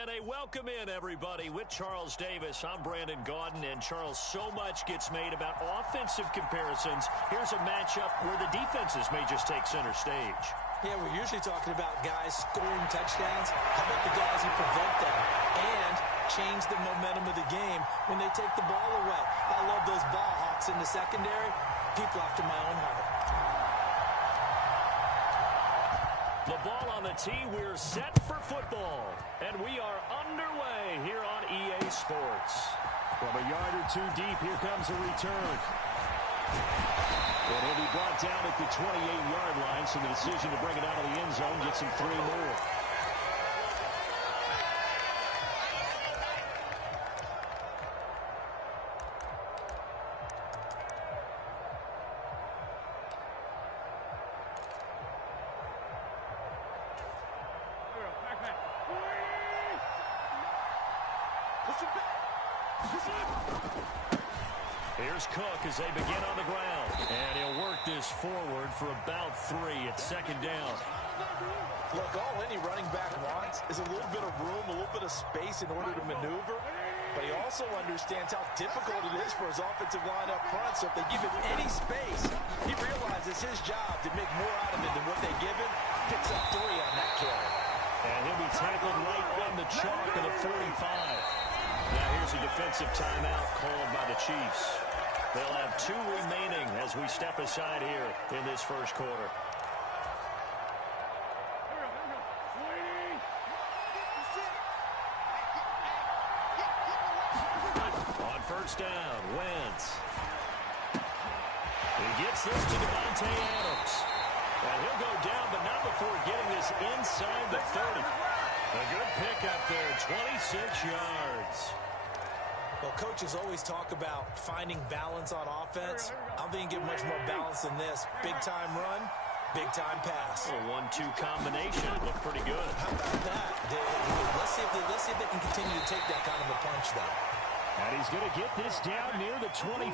And a welcome in, everybody, with Charles Davis. I'm Brandon Gaudin, and Charles, so much gets made about offensive comparisons. Here's a matchup where the defenses may just take center stage. Yeah, we're usually talking about guys scoring touchdowns. How about the guys who prevent them and change the momentum of the game when they take the ball away? I love those ball hawks in the secondary. People after my own heart. The ball on the tee, we're set for football. And we are underway here on EA Sports. From a yard or two deep, here comes a return. And he'll be brought down at the 28-yard line, so the decision to bring it out of the end zone gets him 3 more. Here's Cook as they begin on the ground. And he'll work this forward for about 3 at second down. Look, all any running back wants is a little bit of room, a little bit of space in order to maneuver. But he also understands how difficult it is for his offensive line up front. So if they give him any space, he realizes his job to make more out of it than what they give him. Picks up 3 on that carry. And he'll be tackled right on the chalk of the 45. Now here's a defensive timeout called by the Chiefs. They'll have 2 remaining as we step aside here in this first quarter. On first down, Wentz. He gets this to Devontae Adams. And he'll go down, but not before getting this inside the 30. A good pickup there, 26 yards. Well, coaches always talk about finding balance on offense. I don't think you get much more balance than this. Big-time run, big-time pass. A 1-2 combination. It looked pretty good. How about that? Let's see if they can continue to take that kind of a punch, though. And he's going to get this down near the 25.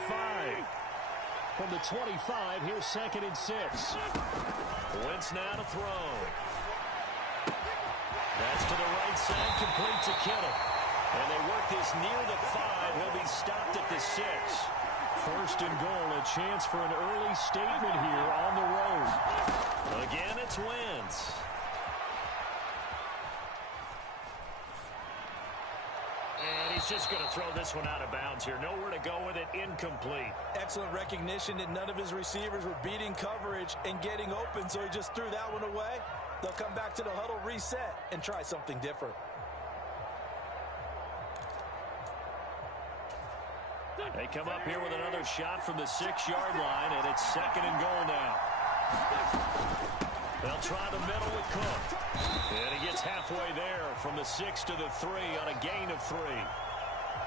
From the 25, here's 2nd and 6. Wentz now to throw. That's to the right side, complete to Kittle. And they work this near the 5. He'll be stopped at the 6. First and goal, a chance for an early statement here on the road. Again, it's Wentz. And he's just going to throw this one out of bounds here. Nowhere to go with it, incomplete. Excellent recognition that none of his receivers were beating coverage and getting open, so he just threw that one away. They'll come back to the huddle, reset, and try something different. They come up here with another shot from the 6-yard line, and it's 2nd and goal now. They'll try the middle with Cook. And he gets halfway there from the 6 to the 3 on a gain of 3.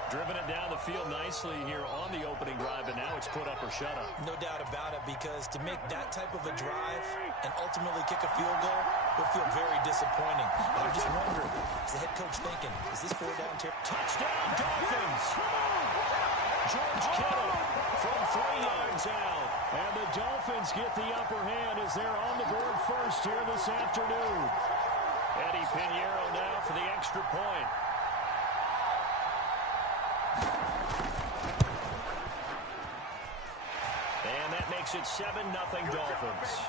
Driven it down the field nicely here on the opening drive, but now it's put up or shut up. No doubt about it, because to make that type of a drive and ultimately kick a field goal would feel very disappointing. And I'm just wondering, is the head coach thinking, is this 4-down touchdown Dolphins? George Kittle from 3 yards out. And the Dolphins get the upper hand as they're on the board first here this afternoon. Eddie Pinheiro now for the extra point. And that makes it 7-0 Dolphins.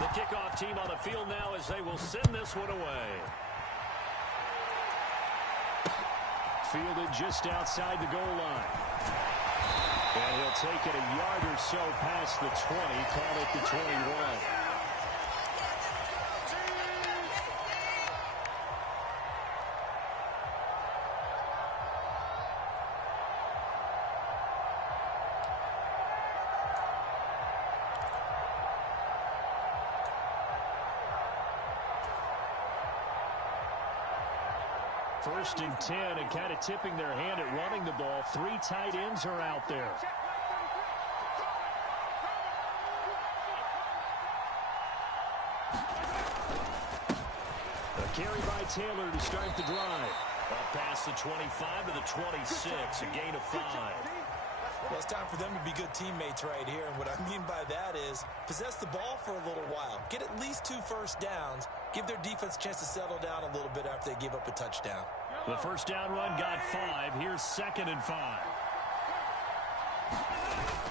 The kickoff team on the field now as they will send this one away. Fielded just outside the goal line. And he'll take it a yard or so past the 20, call it the 21. First and 10, and kind of tipping their hand at running the ball. 3 tight ends are out there. A carry by Taylor to start the drive. Up past the 25 to the 26, a gain of 5. Well, it's time for them to be good teammates right here. And what I mean by that is possess the ball for a little while. Get at least 2 first downs. Give their defense a chance to settle down a little bit after they give up a touchdown. The first down run got 5. Here's 2nd and 5.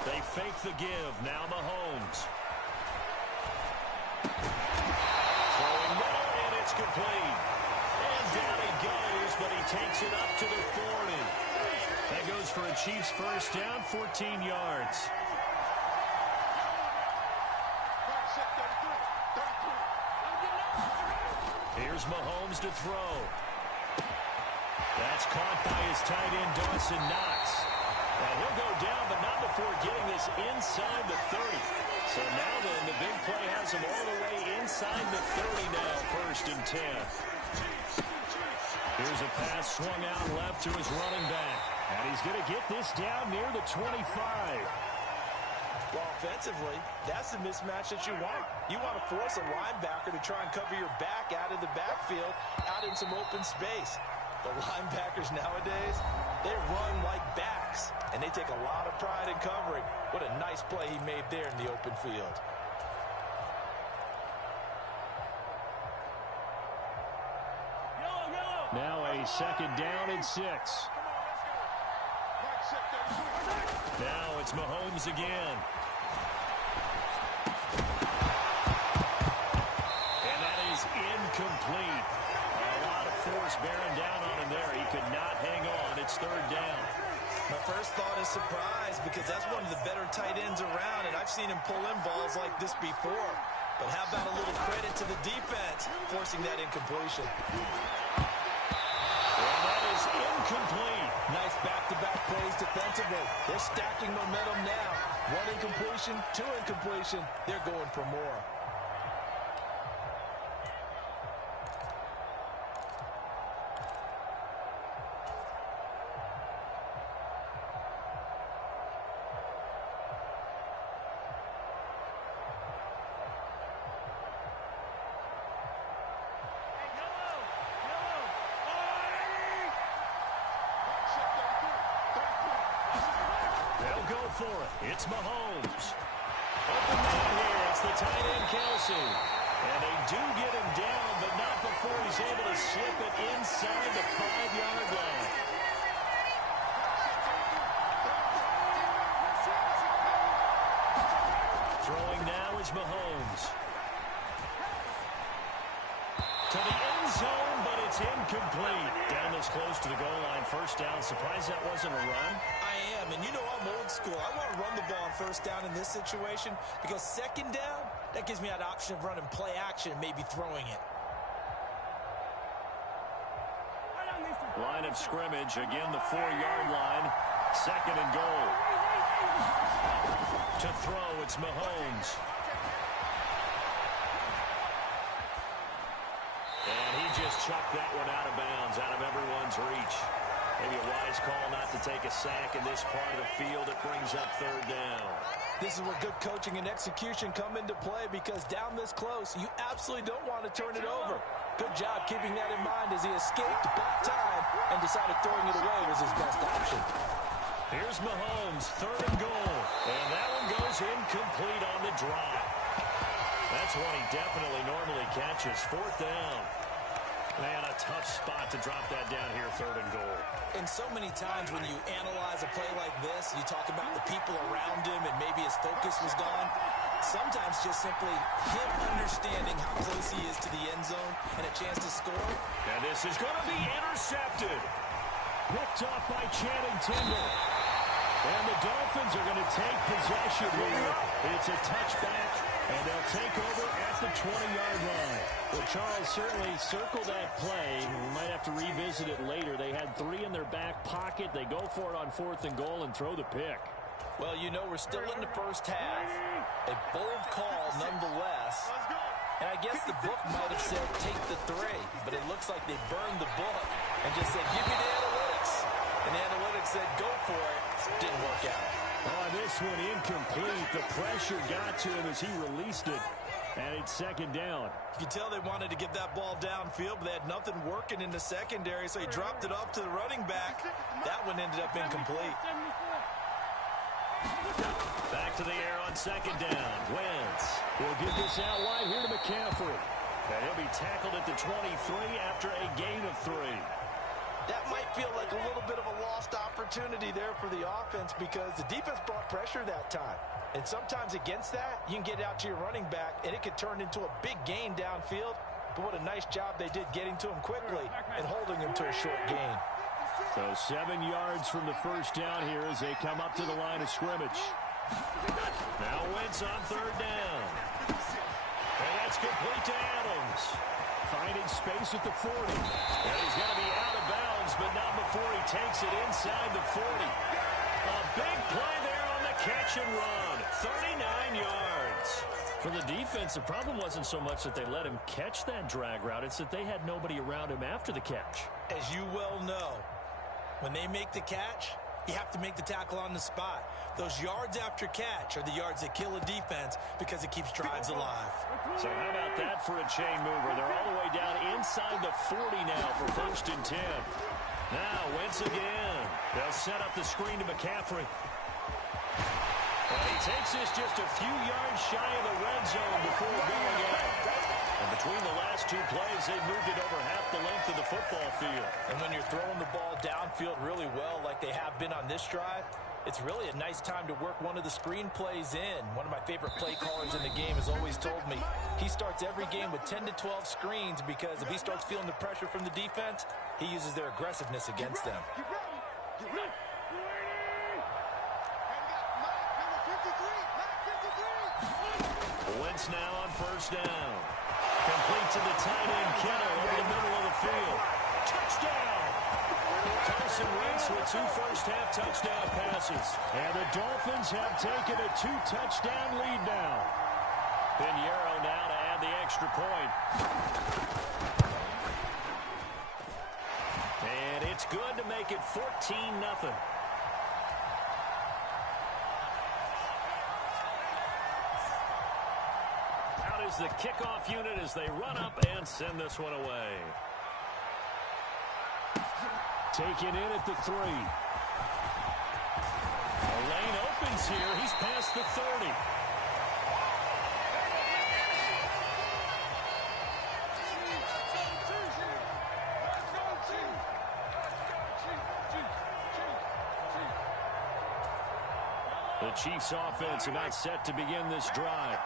They fake the give. Now Mahomes. Throwing middle, and it's complete. And down he goes, but he takes it up to the 40. That goes for a Chiefs first down, 14 yards. Here's Mahomes to throw. That's caught by his tight end, Dawson Knox. And he'll go down, but not before getting this inside the 30. So now then, the big play has him all the way inside the 30 now, 1st and 10. Here's a pass swung out left to his running back. And he's going to get this down near the 25. Well, offensively, that's the mismatch that you want. You want to force a linebacker to try and cover your back out of the backfield, out in some open space. The linebackers nowadays, they run like backs, and they take a lot of pride in covering. What a nice play he made there in the open field. Now a 2nd down and 6. Now it's Mahomes again. And that is incomplete. A lot of force bearing down on him there. He could not hang on. It's 3rd down. My first thought is surprise, because that's one of the better tight ends around, and I've seen him pull in balls like this before. But how about a little credit to the defense forcing that incompletion? And that is incomplete. Nice back-to-back plays defensively. They're stacking momentum now. 1 incompletion, 2 incompletion. They're going for more. For it. It's Mahomes. Open man here. It's the tight end, Kelsey. And they do get him down, but not before he's able to slip it inside the 5-yard line. Throwing now is Mahomes. To the end zone, but it's incomplete. Down this close to the goal line. First down. Surprised that wasn't a run. I am, and you know I'm old school. I want to run the ball on first down in this situation because 2nd down, that gives me that option of running play action and maybe throwing it. Line of scrimmage. Again, the 4-yard line. 2nd and goal. To throw, it's Mahomes. And he just chucked that one out of bounds, out of everyone's reach. Maybe a wise call not to take a sack in this part of the field. It brings up 3rd down. This is where good coaching and execution come into play, because down this close, you absolutely don't want to turn it over. Good job keeping that in mind as he escaped back time and decided throwing it away was his best option. Here's Mahomes, 3rd and goal. And that one goes incomplete on the drop. That's one he definitely normally catches. 4th down. Man, a tough spot to drop that down here, 3rd and goal. And so many times when you analyze a play like this, you talk about the people around him and maybe his focus was gone. Sometimes just simply him understanding how close he is to the end zone and a chance to score. And this is going to be intercepted. Picked off by Channing Tindall. And the Dolphins are going to take possession here. It's a touchback, and they'll take over at the 20-yard line. Well, Charles, certainly circle that play. We might have to revisit it later. They had 3 in their back pocket. They go for it on 4th and goal and throw the pick. Well, you know, we're still in the first half. A bold call nonetheless. And I guess the book might have said take the 3, but it looks like they burned the book and just said give me the analytics. And the analytics said go for it. Didn't work out. Oh, this one incomplete. The pressure got to him as he released it. And it's 2nd down. You can tell they wanted to get that ball downfield, but they had nothing working in the secondary, so he dropped it off to the running back. That one ended up incomplete. Back to the air on second down. Wentz will get this out wide here to McCaffrey. And he'll be tackled at the 23 after a gain of 3. That might feel like a little bit of a lost opportunity there for the offense because the defense brought pressure that time. And sometimes against that, you can get out to your running back, and it could turn into a big gain downfield. But what a nice job they did getting to him quickly and holding him to a short gain. So 7 yards from the first down here as they come up to the line of scrimmage. Now Wentz on third down. And that's complete to Adams. Finding space at the 40. And he's going to be out of bounds, but not before he takes it inside the 40. A big play there on the catch and run. 39 yards. For the defense, the problem wasn't so much that they let him catch that drag route. It's that they had nobody around him after the catch. As you well know, when they make the catch, you have to make the tackle on the spot. Those yards after catch are the yards that kill a defense because it keeps drives alive. So how about that for a chain mover? They're all the way down inside the 40 now for 1st and 10. Now Wentz again. They'll set up the screen to McCaffrey. And he takes this just a few yards shy of the red zone before going out. And between the last 2 plays, they've moved it over half the length of the football field. And when you're throwing the ball downfield really well like they have been on this drive, it's really a nice time to work one of the screen plays in. One of my favorite play callers in the game has always told me he starts every game with 10 to 12 screens because if he starts feeling the pressure from the defense, he uses their aggressiveness against them. Wentz now on 1st down. Complete to the tight end, Kittle, over the middle of the field. Touchdown! Carson Wentz with 2 first-half touchdown passes. And the Dolphins have taken a 2-touchdown lead now. Pinheiro now to add the extra point. And it's good to make it 14-0. Is the kickoff unit as they run up and send this one away. Taken in at the 3. The lane opens here. He's past the 30. The Chiefs offense about set to begin this drive.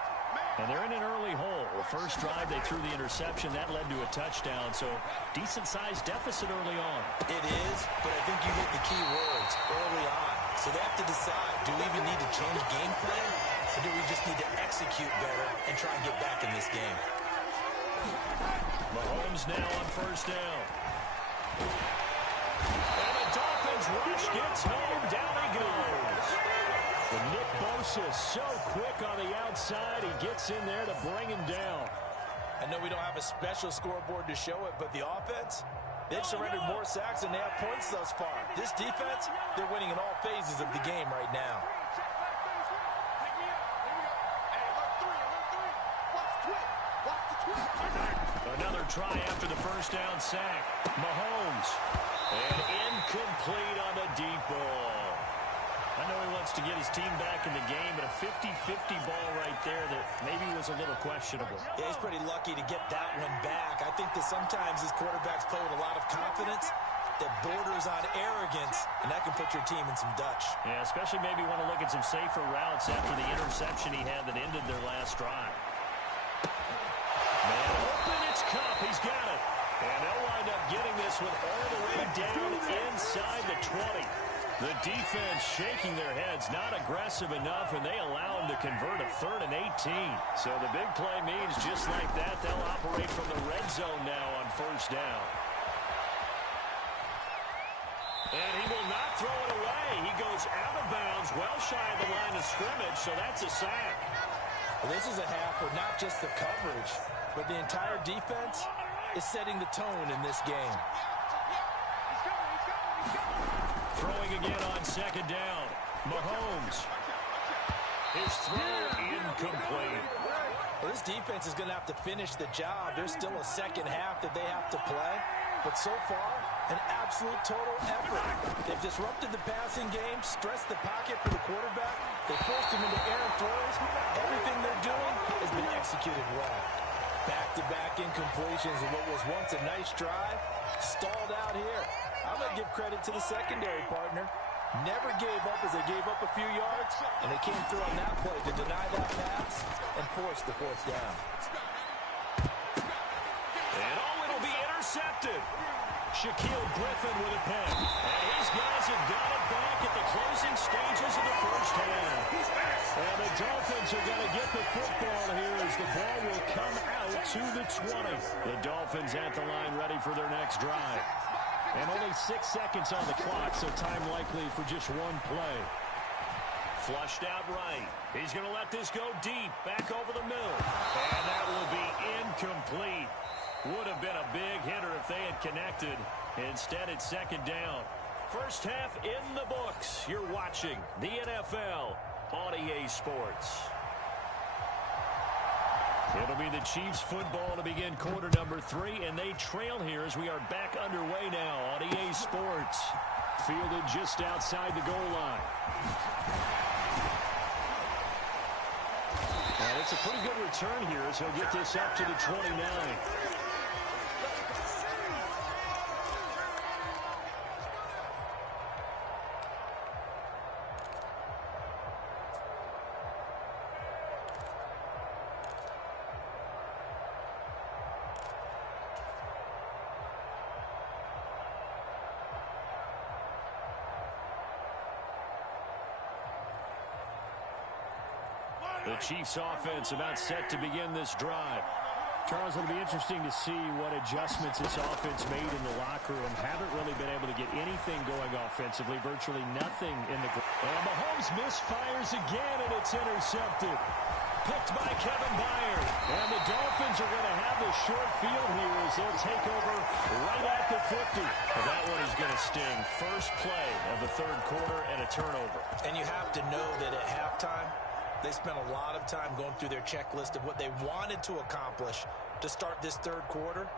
And they're in an early hole. The first drive, they threw the interception. That led to a touchdown. So, decent-sized deficit early on. It is, but I think you hit the key words early on. So they have to decide, do we even need to change game plan? Or do we just need to execute better and try and get back in this game? Mahomes now on 1st down. And the Dolphins rush gets home. Down he goes. And Nick Bosa so quick on the outside. He gets in there to bring him down. I know we don't have a special scoreboard to show it, but the offense, they've surrendered more sacks than they have points thus far. This defense, they're winning in all phases of the game right now. Another try after the first down sack. Mahomes. And incomplete on the deep ball. I know he wants to get his team back in the game, but a 50-50 ball right there that maybe was a little questionable. Yeah, he's pretty lucky to get that one back. I think that sometimes his quarterbacks play with a lot of confidence that borders on arrogance, and that can put your team in some Dutch. Yeah, especially maybe want to look at some safer routes after the interception he had that ended their last drive. Man open, it's Cup. He's got it. And they'll wind up getting this one all the way down inside the 20. The defense shaking their heads, not aggressive enough, and they allow them to convert a 3rd and 18. So the big play means just like that, they'll operate from the red zone now on 1st down. And he will not throw it away. He goes out of bounds, well shy of the line of scrimmage, so that's a sack. Well, this is a half where not just the coverage, but the entire defense is setting the tone in this game. Throwing again on 2nd down. Mahomes. His throw incomplete. Well, this defense is going to have to finish the job. There's still a second half that they have to play. But so far, An absolute total effort. They've disrupted the passing game, stressed the pocket for the quarterback. They forced him into errant throws. Everything they're doing has been executed well. Back-to-back incompletions of what was once a nice drive. Stalled out here. I'm going to give credit to the secondary partner. Never gave up as they gave up a few yards, and they came through on that play to deny that pass and force the fourth down. And it'll be intercepted. Shaquille Griffin with a pick. And his guys have got it back at the closing stages of the first half. And the Dolphins are going to get the football here as the ball will come out to the 20. The Dolphins at the line ready for their next drive. And only 6 seconds on the clock, so time likely for just one play. Flushed out right. He's going to let this go deep, back over the middle. And that will be incomplete. Would have been a big hitter if they had connected. Instead, it's second down. First half in the books. You're watching the NFL on EA Sports. It'll be the Chiefs football to begin quarter number 3, and they trail here as we are back underway now on EA Sports. Fielded just outside the goal line. And it's a pretty good return here as he'll get this up to the 29. The Chiefs offense about set to begin this drive. Charles, it'll be interesting to see what adjustments this offense made in the locker room. Haven't really been able to get anything going offensively, virtually nothing in the... And Mahomes misfires again, and it's intercepted. Picked by Kevin Byard. And the Dolphins are going to have the short field here as they'll take over right at the 50. Well, that one is going to sting. First play of the third quarter and a turnover. And you have to know that at halftime, they spent a lot of time going through their checklist of what they wanted to accomplish to start this third quarter.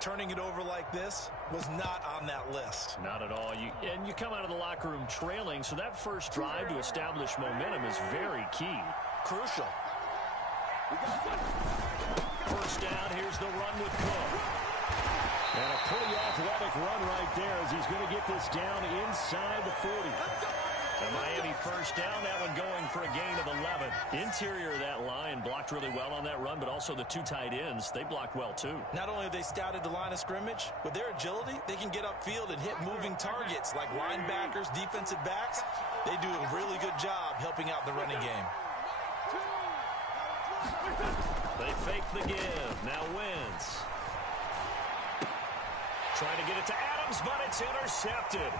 Turning it over like this was not on that list. Not at all. And you come out of the locker room trailing, so that first drive to establish momentum is very key. Crucial. First down, here's the run with Cook. And a pretty athletic run right there as he's going to get this down inside the 40. The Miami first down, that one going for a gain of 11. Interior of that line blocked really well on that run, but also the two tight ends, they blocked well too. Not only have they scouted the line of scrimmage, with their agility, they can get upfield and hit moving targets like linebackers, defensive backs. They do a really good job helping out the running game. They fake the give. Now Wentz. Trying to get it to Adams, but it's intercepted.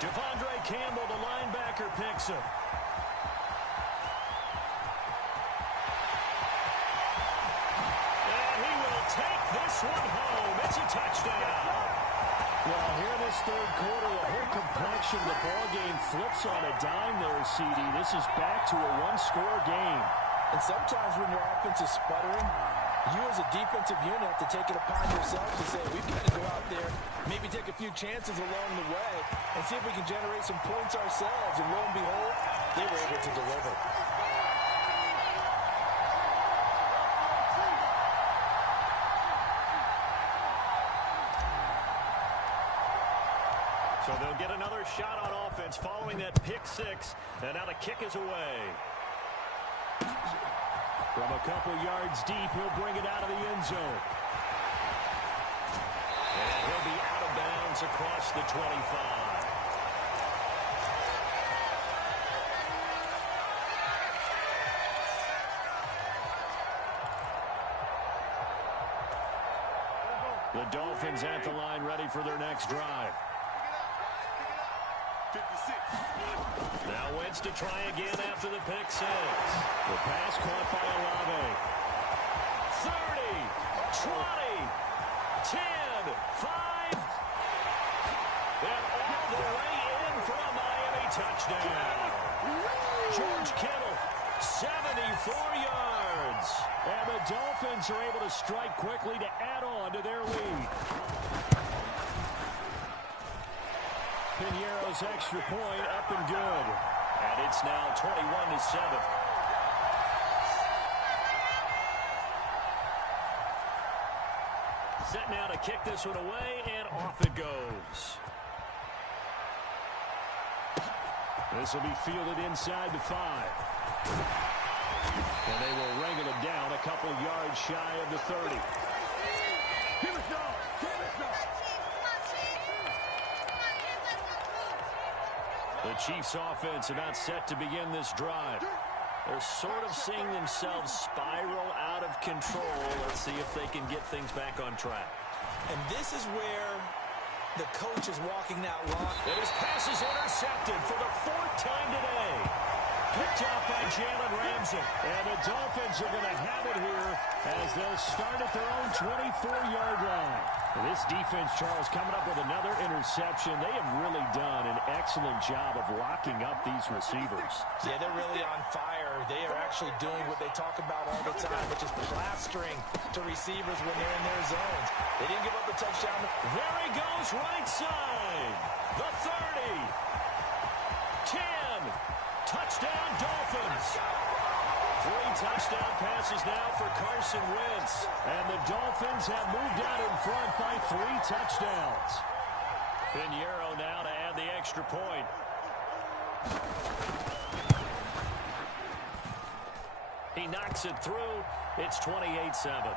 Devondre Campbell, the linebacker, picks him. And he will take this one home. It's a touchdown. Well, here in this third quarter, the whole complexion of the ball game flips on a dime there, CD. This is back to a one-score game. And sometimes when your offense is sputtering, you as a defensive unit have to take it upon yourself to say, we've got to go out there, maybe take a few chances along the way, and see if we can generate some points ourselves. And lo and behold, they were able to deliver. So they'll get another shot on offense following that pick six. And now the kick is away. From a couple yards deep, he'll bring it out of the end zone. And he'll be out of bounds across the 25. The Dolphins at the line ready for their next drive. 56. Now Wentz to try again after the pick six. The pass caught by Olave. 30, 20, 10, 5. And all the way in for a Miami touchdown. George Kittle, 74 yards. And the Dolphins are able to strike quickly to add on to their lead. Piñeiro's extra point up and good. And it's now 21-7. Set now to kick this one away, and off it goes. This will be fielded inside the 5. And they will wrangle it down a couple yards shy of the 30. Give it go! Give it go! The Chiefs offense about set to begin this drive. They're sort of seeing themselves spiral out of control. Let's see if they can get things back on track. And this is where the coach is walking that rock. And his pass is intercepted for the 4th time today. Picked off by Jalen Ramsey. And the Dolphins are going to have it here as they'll start at their own 24-yard line. This defense, Charles, coming up with another interception. They have really done an excellent job of locking up these receivers. Yeah, they're really on fire. They are actually doing what they talk about all the time, which is plastering to receivers when they're in their zones. They didn't give up a touchdown. There he goes, right side. The 30. 10. Touchdown, Dolphins. 3 touchdown passes now for Carson Wentz. And the Dolphins have moved out in front by 3 touchdowns. Piñeiro now to add the extra point. He knocks it through. It's 28-7.